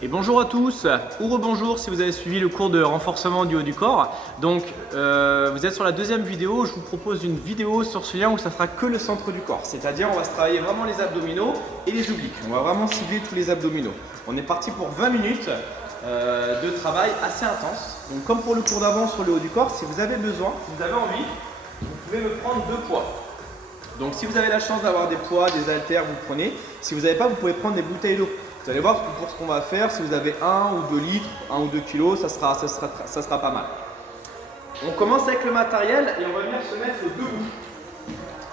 Et bonjour à tous, ou rebonjour si vous avez suivi le cours de renforcement du haut du corps. Donc vous êtes sur la deuxième vidéo, je vous propose une vidéo sur ce lien où ça sera que le centre du corps. C'est-à-dire on va se travailler vraiment les abdominaux et les obliques. On va vraiment cibler tous les abdominaux. On est parti pour 20 minutes de travail assez intense. Donc comme pour le cours d'avant sur le haut du corps, si vous avez besoin, si vous avez envie, vous pouvez me prendre 2 poids. Donc si vous avez la chance d'avoir des poids, des haltères, vous prenez. Si vous n'avez pas, vous pouvez prendre des bouteilles d'eau. Vous allez voir que pour ce qu'on va faire, si vous avez 1 ou 2 litres, 1 ou 2 kilos, ça sera pas mal. On commence avec le matériel et on va venir se mettre debout.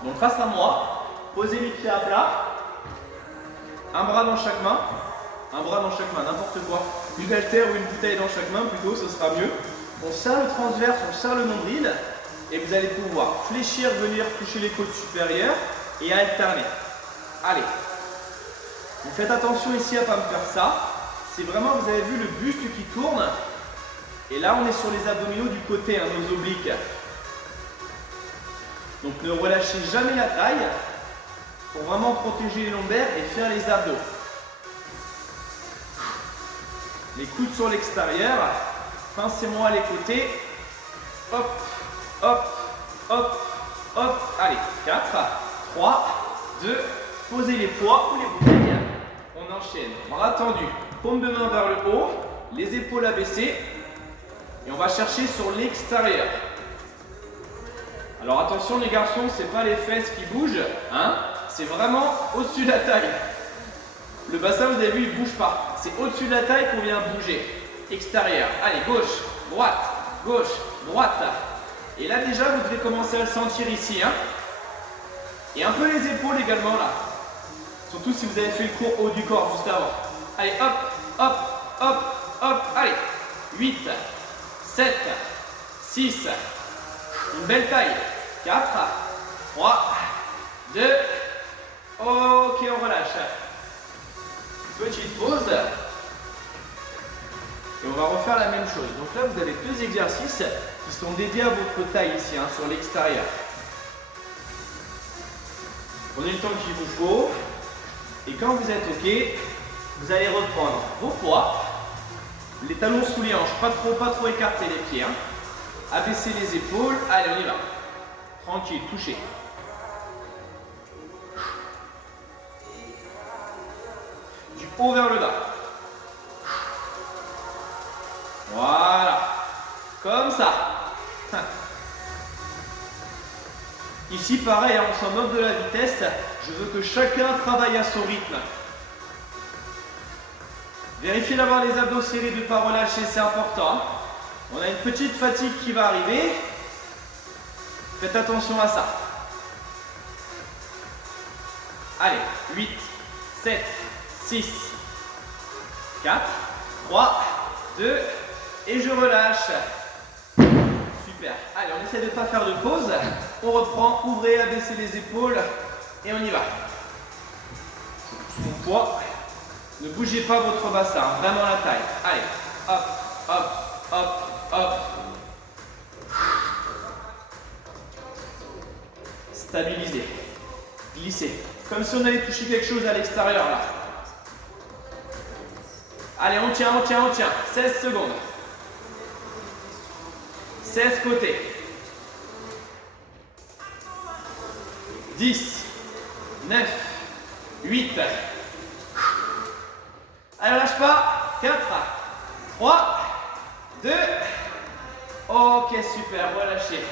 Donc face à moi, posez les pieds à plat, un bras dans chaque main, n'importe quoi. Une haltère ou une bouteille dans chaque main plutôt, ce sera mieux. On serre le transverse, on serre le nombril et vous allez pouvoir fléchir, venir toucher les côtes supérieures et alterner. Allez. Vous faites attention ici à ne pas me faire ça. C'est vraiment, vous avez vu le buste qui tourne. Et là, on est sur les abdominaux du côté, nos obliques. Donc ne relâchez jamais la taille pour vraiment protéger les lombaires et faire les abdos. Les coudes sur l'extérieur. Pincez-moi les côtés. Hop, hop, hop, hop. Allez, 4, 3, 2, posez les poids ou les bouteilles. On enchaîne, bras tendus, paume de main vers le haut, les épaules abaissées et on va chercher sur l'extérieur. Alors attention les garçons, c'est pas les fesses qui bougent, hein, c'est vraiment au-dessus de la taille. Le bassin, vous avez vu, il ne bouge pas. C'est au-dessus de la taille qu'on vient bouger. Extérieur, allez, gauche, droite. Et là déjà, vous devez commencer à le sentir ici, hein. Et un peu les épaules également là. Surtout si vous avez fait le cours haut du corps juste avant. Allez, hop, hop, hop, hop. Allez, 8, 7, 6. Une belle taille. 4, 3, 2. Ok, on relâche. Petite pause. Et on va refaire la même chose. Donc là, vous avez 2 exercices qui sont dédiés à votre taille ici, hein, sur l'extérieur. Prenez le temps qu'il vous faut. Et quand vous êtes OK, vous allez reprendre vos poids, les talons sous les hanches, pas trop écarter les pieds, hein. Abaisser les épaules, allez on y va. Tranquille, touchez. Du haut vers le bas. Voilà, comme ça. Ici pareil, on s'en moque de la vitesse. Je veux que chacun travaille à son rythme. Vérifiez d'avoir les abdos serrés, de ne pas relâcher, c'est important. On a une petite fatigue qui va arriver. Faites attention à ça. Allez, 8, 7, 6, 4, 3, 2, et je relâche. Super. Allez, on essaie de ne pas faire de pause. On reprend, ouvrez, abaissez les épaules. Et on y va. Sous mon poids. Ne bougez pas votre bassin, vraiment la taille. Allez, hop, hop, hop, hop. Stabilisez. Glissez. Comme si on allait toucher quelque chose à l'extérieur là. Allez, on tient. 16 secondes. 16 côtés. 10. 9, 8. Allez, lâche pas. 4, 3, 2. Ok, super, relâchez.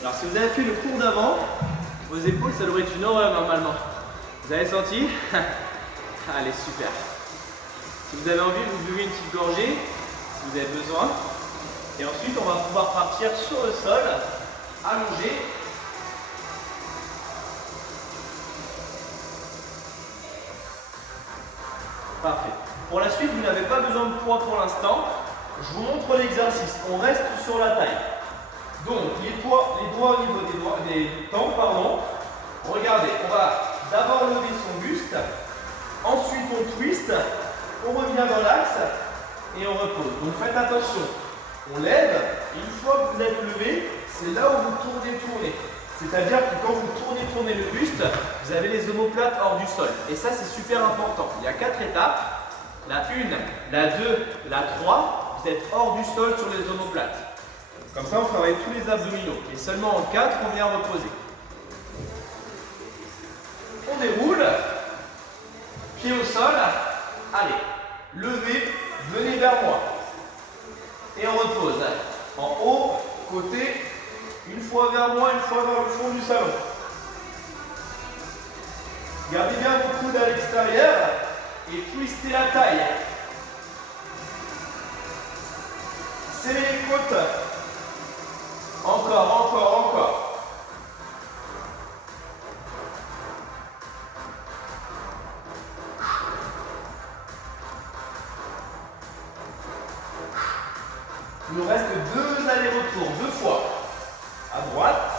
Alors, si vous avez fait le cours d'avant, vos épaules, ça devrait être une horreur normalement. Vous avez senti? Allez, super. Si vous avez envie, vous buvez une petite gorgée, si vous avez besoin. Et ensuite, on va pouvoir partir sur le sol, allongé. Parfait. Pour la suite, vous n'avez pas besoin de poids pour l'instant. Je vous montre l'exercice. On reste sur la taille. Donc, les doigts au niveau des tempes, pardon. Regardez, on va d'abord lever son buste. Ensuite, on twist. On revient dans l'axe et on repose. Donc, faites attention. On lève. Une fois que vous êtes levé, c'est là où vous tournez. C'est-à-dire que quand vous tournez le buste, vous avez les omoplates hors du sol. Et ça, c'est super important. Il y a 4 étapes. la 1, la 2, la 3, vous êtes hors du sol sur les omoplates. Comme ça, on travaille tous les abdominaux. Et seulement en 4, on vient reposer. On déroule. Pied au sol. Allez, levez, venez vers moi. Et on repose. En haut, côté, une fois vers moi, une fois vers le fond du salon. Gardez bien vos coudes à l'extérieur et twistez la taille. Serrez les côtes. Encore, encore, encore. Il nous reste 2 allers-retours, 2 fois. À droite,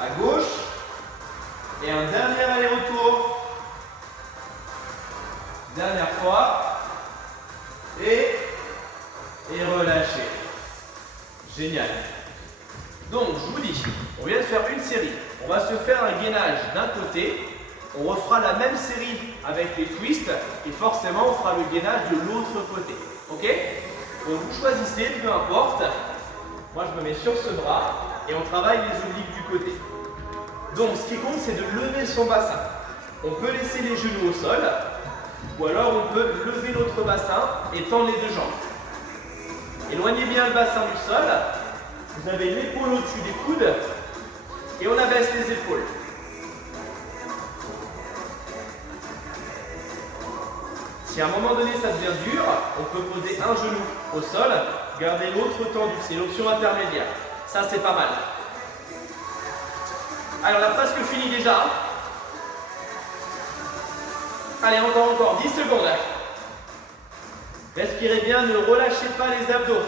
à gauche, et un dernier aller-retour. Dernière fois, et relâchez. Génial. Donc, je vous dis, on vient de faire une série. On va se faire un gainage d'un côté. On refera la même série avec les twists. Et forcément, on fera le gainage de l'autre côté. Ok? Donc, vous choisissez, peu importe. Moi, je me mets sur ce bras et on travaille les obliques du côté. Donc, ce qui compte, c'est de lever son bassin. On peut laisser les genoux au sol. Ou alors, on peut lever l'autre bassin et tendre les 2 jambes. Éloignez bien le bassin du sol. Vous avez l'épaule au-dessus des coudes. Et on abaisse les épaules. Si à un moment donné ça devient dur, on peut poser un genou au sol, garder l'autre tendu. C'est l'option intermédiaire. Ça, c'est pas mal. Allez, on a presque fini déjà. Allez, encore, 10 secondes. Respirez bien, ne relâchez pas les abdos.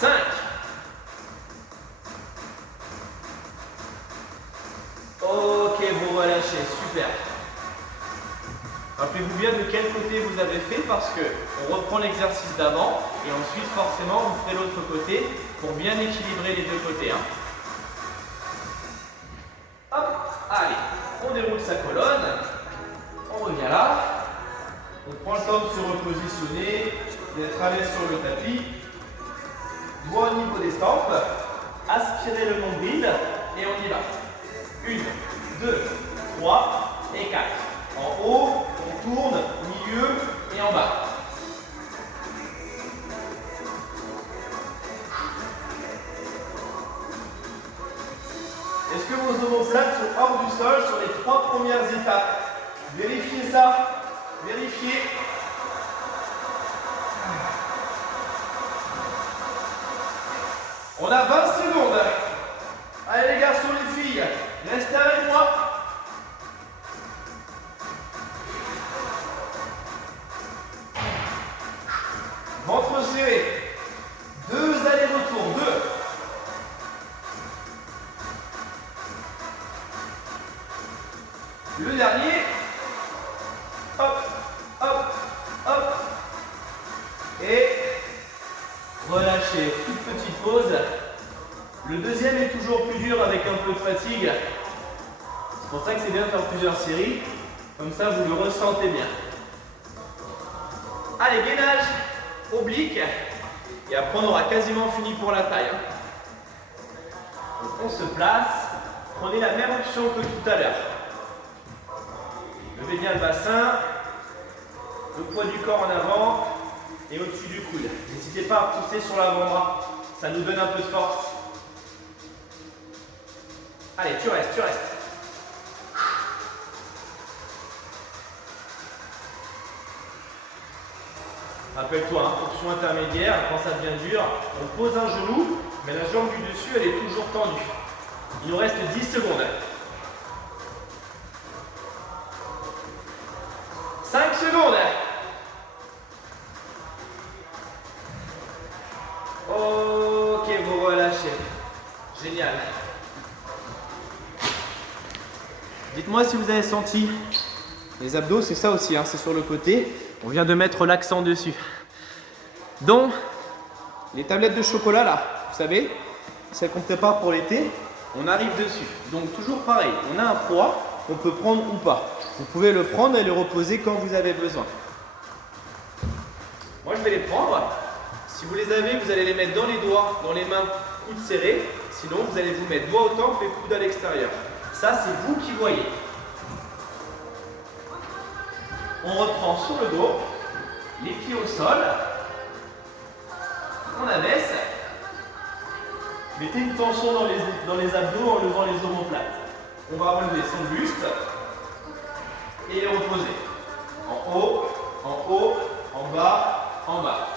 5. Ok, vous relâchez, super. Rappelez-vous bien de quel côté vous avez fait parce qu'on reprend l'exercice d'avant et ensuite forcément vous ferez l'autre côté pour bien équilibrer les 2 côtés. Hein. Hop, allez, on déroule sa colonne, on revient là, on prend le temps de se repositionner, d'être à l'aise sur le tapis, doigt au niveau des tempes, aspirez le nombril et on y va. 1, 2, 3 et 4. En haut, on tourne, milieu et en bas. Est-ce que vos omoplates sont hors du sol sur les 3 premières étapes? Vérifiez ça. Vérifiez. On a 20 secondes. Allez les garçons, les filles, restez avec moi. Ventre serré. 2 allers-retours. 2. Le dernier. Hop, hop, hop. Et relâchez. Toute petite pause. Le deuxième est toujours plus dur avec un peu de fatigue. C'est pour ça que c'est bien de faire plusieurs séries. Comme ça, vous le ressentez bien. Allez, gainage, oblique. Et après, on aura quasiment fini pour la taille. Donc, on se place. Prenez la même option que tout à l'heure. Levez bien le bassin. Le poids du corps en avant et au-dessus du coude. N'hésitez pas à pousser sur l'avant-bras. Ça nous donne un peu de force. Allez, tu restes, tu restes. Rappelle-toi, hein, option intermédiaire, quand ça devient dur, on pose un genou, mais la jambe du dessus, elle est toujours tendue. Il nous reste 10 secondes. 5 secondes. Ok, vous relâchez. Génial. Dites-moi si vous avez senti. Les abdos, c'est ça aussi, hein, c'est sur le côté. On vient de mettre l'accent dessus. Donc, les tablettes de chocolat là, vous savez, celles qu'on prépare pour l'été, on arrive dessus. Donc toujours pareil, on a un poids qu'on peut prendre ou pas. Vous pouvez le prendre et le reposer quand vous avez besoin. Moi, je vais les prendre. Si vous les avez, vous allez les mettre dans les doigts, dans les mains, coudes serrés. Sinon, vous allez vous mettre doigts au temple et coudes à l'extérieur. Ça, c'est vous qui voyez. On reprend sur le dos, les pieds au sol. On abaisse. Mettez une tension dans les abdos en levant les omoplates. On va relever son buste et les reposer. En haut, en bas, en bas.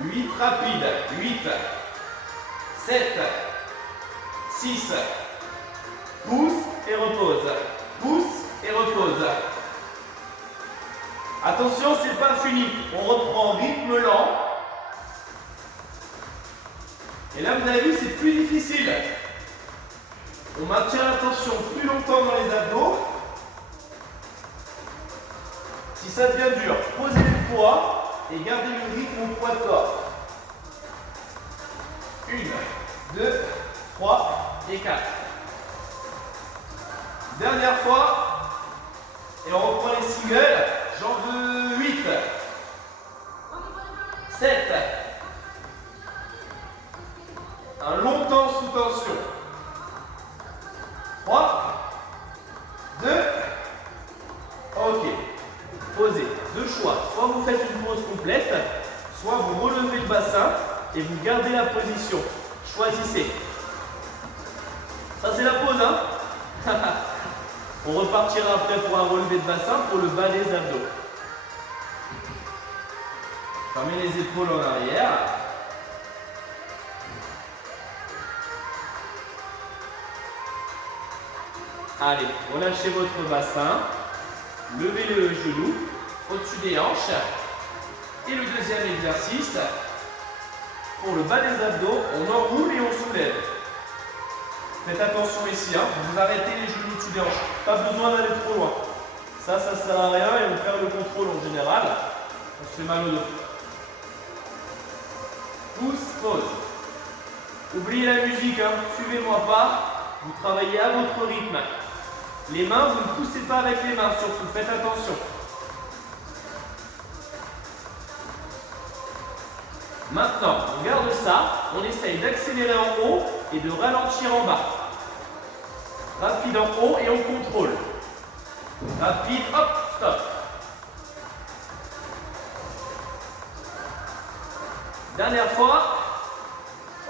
Huit rapides. 8, 7, 6. Pousse et repose. Pousse et repose. Attention, c'est pas fini. On reprend rythme lent. Et là, vous avez vu, c'est plus difficile. On maintient la tension plus longtemps dans les abdos. Si ça devient dur, posez le poids et gardez le rythme au poids de corps. 1, 2, 3 et 4. Dernière fois. Et on reprend les singles. J'en veux 8. 7. Un long temps sous tension. 3, 2, ok. Posez. Deux choix. Soit vous faites une pause complète, soit vous relevez le bassin et vous gardez la position. Choisissez. Ça, c'est la pause, hein? On repartira après pour un relevé de bassin pour le bas des abdos. Fermez les épaules en arrière. Allez, relâchez votre bassin. Levez le genou au-dessus des hanches. Et le deuxième exercice, pour le bas des abdos, on enroule et on soulève. Faites attention ici, hein. Vous arrêtez les genoux au-dessus des hanches. Pas besoin d'aller trop loin. Ça sert à rien et on perd le contrôle en général. On se fait mal au dos. Pousse, pause. Oubliez la musique, hein. Suivez-moi pas. Vous travaillez à votre rythme. Les mains, vous ne poussez pas avec les mains surtout. Faites attention. Maintenant, on garde ça. On essaye d'accélérer en haut et de ralentir en bas. Rapide en haut et on contrôle. Rapide, hop, stop. Dernière fois.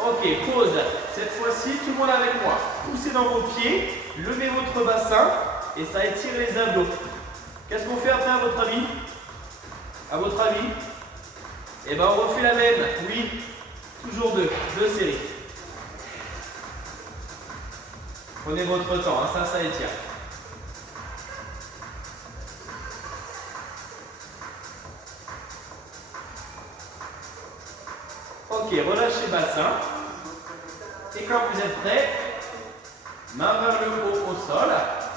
Ok, pause. Cette fois-ci, tout le monde avec moi. Poussez dans vos pieds, levez votre bassin et ça étire les abdos. Qu'est-ce qu'on fait après à votre avis? À votre avis? Eh bien, on refait la même. Oui, toujours deux séries. Prenez votre temps, hein. Ça étire. Ok, relâchez bassin. Et quand vous êtes prêts, main vers le haut au sol,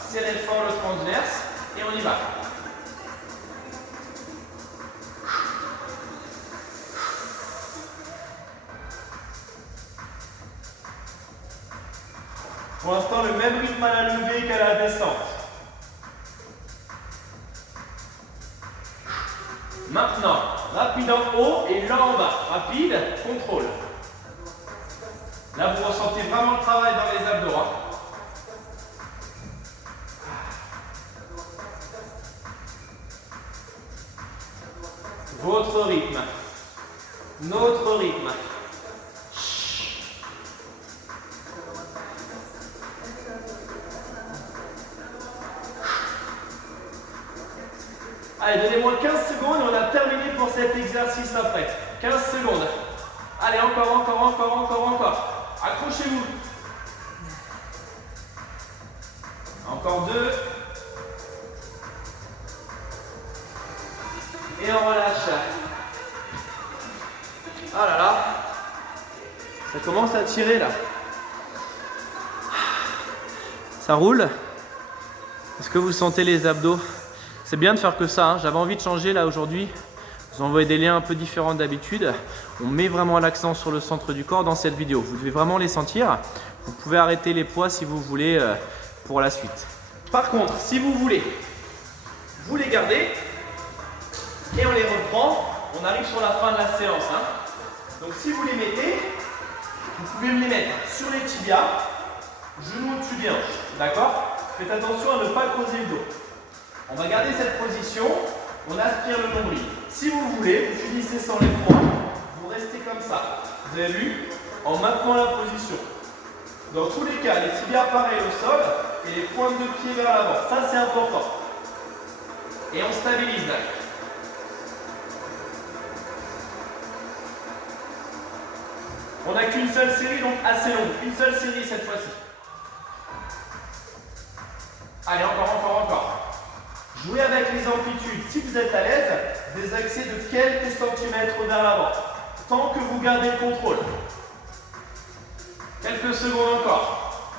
serrez fort le transverse et on y va. Pour l'instant, le même rythme à la levée qu'à la descente. Maintenant, rapide en haut et lent en bas. Rapide, contrôle. Là, vous ressentez vraiment le travail dans les abdos. Hein. Votre rythme. Notre rythme. Allez, donnez-moi 15 secondes et on a terminé pour cet exercice après. 15 secondes. Allez, encore. Accrochez-vous. Encore 2. Et on relâche. Ah là là. Ça commence à tirer là. Ça roule. Est-ce que vous sentez les abdos? C'est bien de faire que ça, hein. J'avais envie de changer là aujourd'hui vous envoie des liens un peu différents d'habitude. On met vraiment l'accent sur le centre du corps dans cette vidéo. Vous devez vraiment les sentir. Vous pouvez arrêter les poids si vous voulez pour la suite. Par contre, si vous voulez, vous les gardez et on les reprend. On arrive sur la fin de la séance. Donc si vous les mettez, vous pouvez me les mettre sur les tibias, genoux au-dessus des hanches. D'accord? Faites attention à ne pas creuser le dos. On va garder cette position. On aspire le nombril. Si vous voulez, vous finissez sans les poings. Vous restez comme ça. Vous avez vu? En maintenant la position. Dans tous les cas, les tibias pareils au sol et les pointes de pied vers l'avant. Ça, c'est important. Et on stabilise. On n'a qu'une seule série, donc assez longue. Une seule série cette fois-ci. Allez, encore. Jouez avec les amplitudes. Si vous êtes à l'aise, des accès de quelques centimètres vers l'avant. Tant que vous gardez le contrôle. Quelques secondes encore.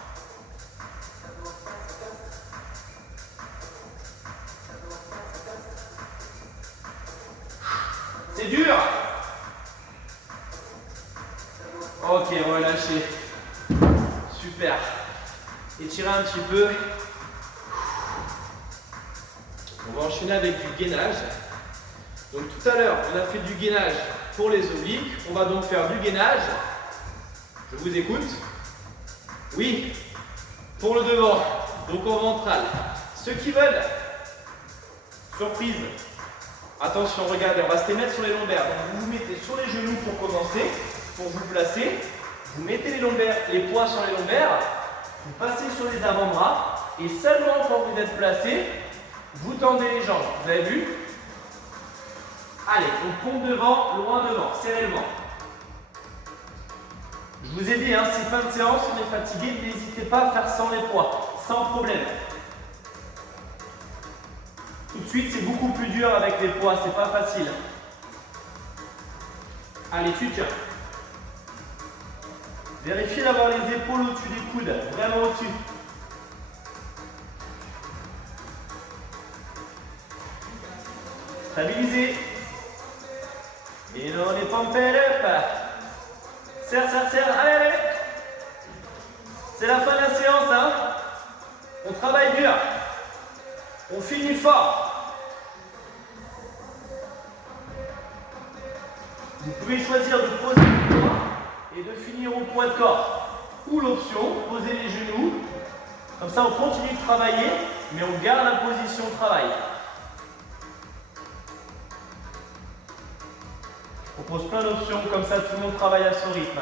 C'est dur. Ok, relâchez. Super. Étirez un petit peu. On va enchaîner avec du gainage. Donc tout à l'heure, on a fait du gainage pour les obliques. On va donc faire du gainage. Je vous écoute. Oui, pour le devant. Donc au ventral. Ceux qui veulent, surprise. Attention, regardez, on va se les mettre sur les lombaires. Donc vous vous mettez sur les genoux pour commencer, pour vous placer. Vous mettez les lombaires, les poids sur les lombaires. Vous passez sur les avant-bras. Et seulement quand vous êtes placé, vous tendez les jambes. Vous avez vu? Allez, on compte devant, loin devant. Serrez le ventre. Je vous ai dit, c'est fin de séance, on est fatigué. N'hésitez pas à faire sans les poids. Sans problème. Tout de suite, c'est beaucoup plus dur avec les poids. C'est pas facile. Allez, tu tiens. Vérifiez d'avoir les épaules au-dessus des coudes. Vraiment au-dessus. Stabilisez. Et non, les pompes up. Serre. Allez. C'est la fin de la séance. On travaille dur. On finit fort. Vous pouvez choisir de poser le poids et de finir au poids de corps. Ou l'option, poser les genoux. Comme ça, on continue de travailler, mais on garde la position de travail. Je propose plein d'options, comme ça tout le monde travaille à son rythme.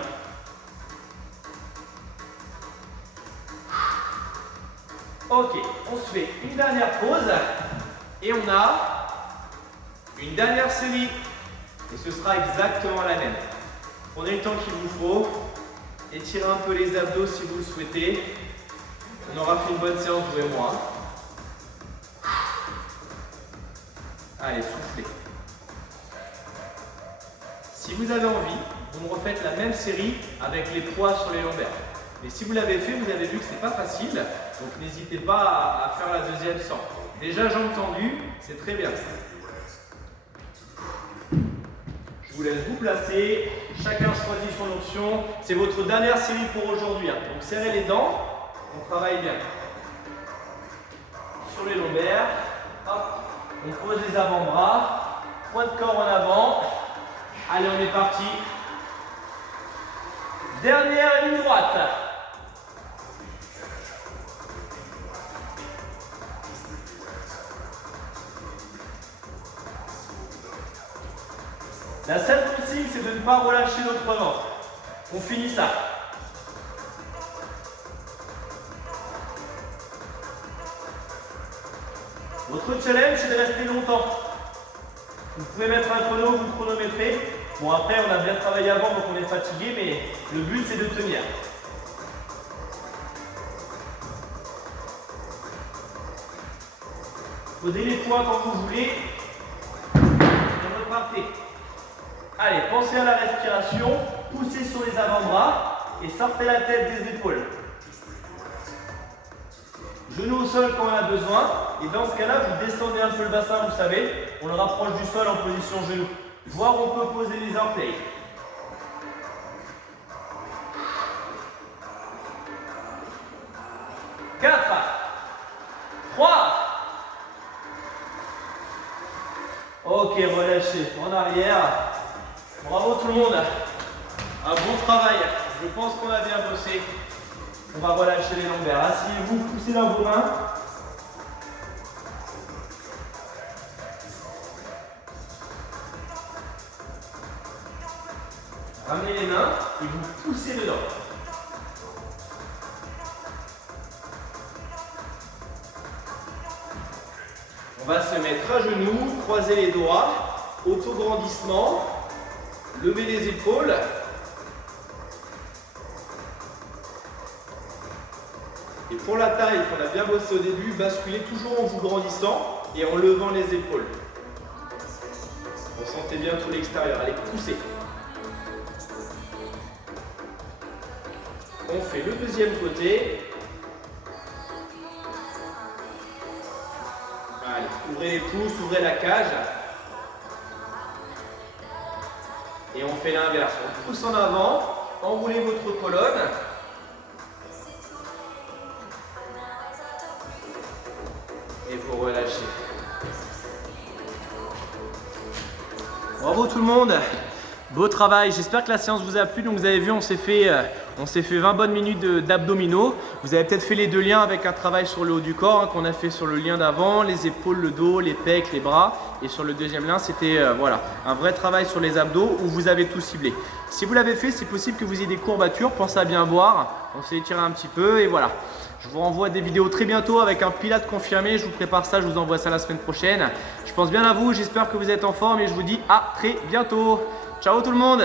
Ok, on se fait une dernière pause et on a une dernière série. Et ce sera exactement la même. Prenez le temps qu'il vous faut. Étirez un peu les abdos si vous le souhaitez. On aura fait une bonne séance, vous et moi. Allez, soufflez. Si vous avez envie, vous me refaites la même série avec les poids sur les lombaires. Mais si vous l'avez fait, vous avez vu que ce n'est pas facile. Donc n'hésitez pas à faire la deuxième sans. Déjà, jambes tendues, c'est très bien. Je vous laisse vous placer. Chacun choisit son option. C'est votre dernière série pour aujourd'hui. Donc serrez les dents. On travaille bien. Sur les lombaires. Hop. On pose les avant-bras. Poids de corps en avant. Allez, on est parti. Dernière ligne droite. La seule consigne, c'est de ne pas relâcher notre ventre. On finit ça. Votre challenge, c'est de rester longtemps. Vous pouvez mettre un chrono, vous chronométrez. Bon, après, on a bien travaillé avant, donc on est fatigué, mais le but, c'est de tenir. Posez les poings quand vous voulez. Et repartez. Allez, pensez à la respiration. Poussez sur les avant-bras et sortez la tête des épaules. Genoux au sol quand on a besoin. Et dans ce cas-là, vous descendez un peu le bassin, vous savez. On le rapproche du sol en position genou. voir où on peut poser les orteils. 4, 3. Ok, relâchez en arrière. Bravo tout le monde. Un bon travail. Je pense qu'on a bien bossé. On va relâcher les lombaires. Asseyez-vous, poussez dans vos mains. Ramenez les mains et vous poussez dedans. On va se mettre à genoux, croiser les doigts, autograndissement, lever les épaules. Et pour la taille qu'on a bien bossé au début, basculez toujours en vous grandissant et en levant les épaules. Ressentez bien tout l'extérieur, allez pousser. On fait le deuxième côté. Allez, ouvrez les pouces, ouvrez la cage. Et on fait l'inverse. On pousse en avant, enroulez votre colonne. Et vous relâchez. Bravo tout le monde. Beau travail, j'espère que la séance vous a plu. Donc vous avez vu, on s'est fait 20 bonnes minutes d'abdominaux. Vous avez peut-être fait les deux liens avec un travail sur le haut du corps qu'on a fait sur le lien d'avant, les épaules, le dos, les pecs, les bras. Et sur le deuxième lien, c'était voilà, un vrai travail sur les abdos où vous avez tout ciblé. Si vous l'avez fait, c'est possible que vous ayez des courbatures. Pensez à bien boire. On s'est étiré un petit peu et voilà. Je vous renvoie des vidéos très bientôt avec un Pilates confirmé. Je vous prépare ça, je vous envoie ça la semaine prochaine. Je pense bien à vous, j'espère que vous êtes en forme et je vous dis à très bientôt. Ciao tout le monde!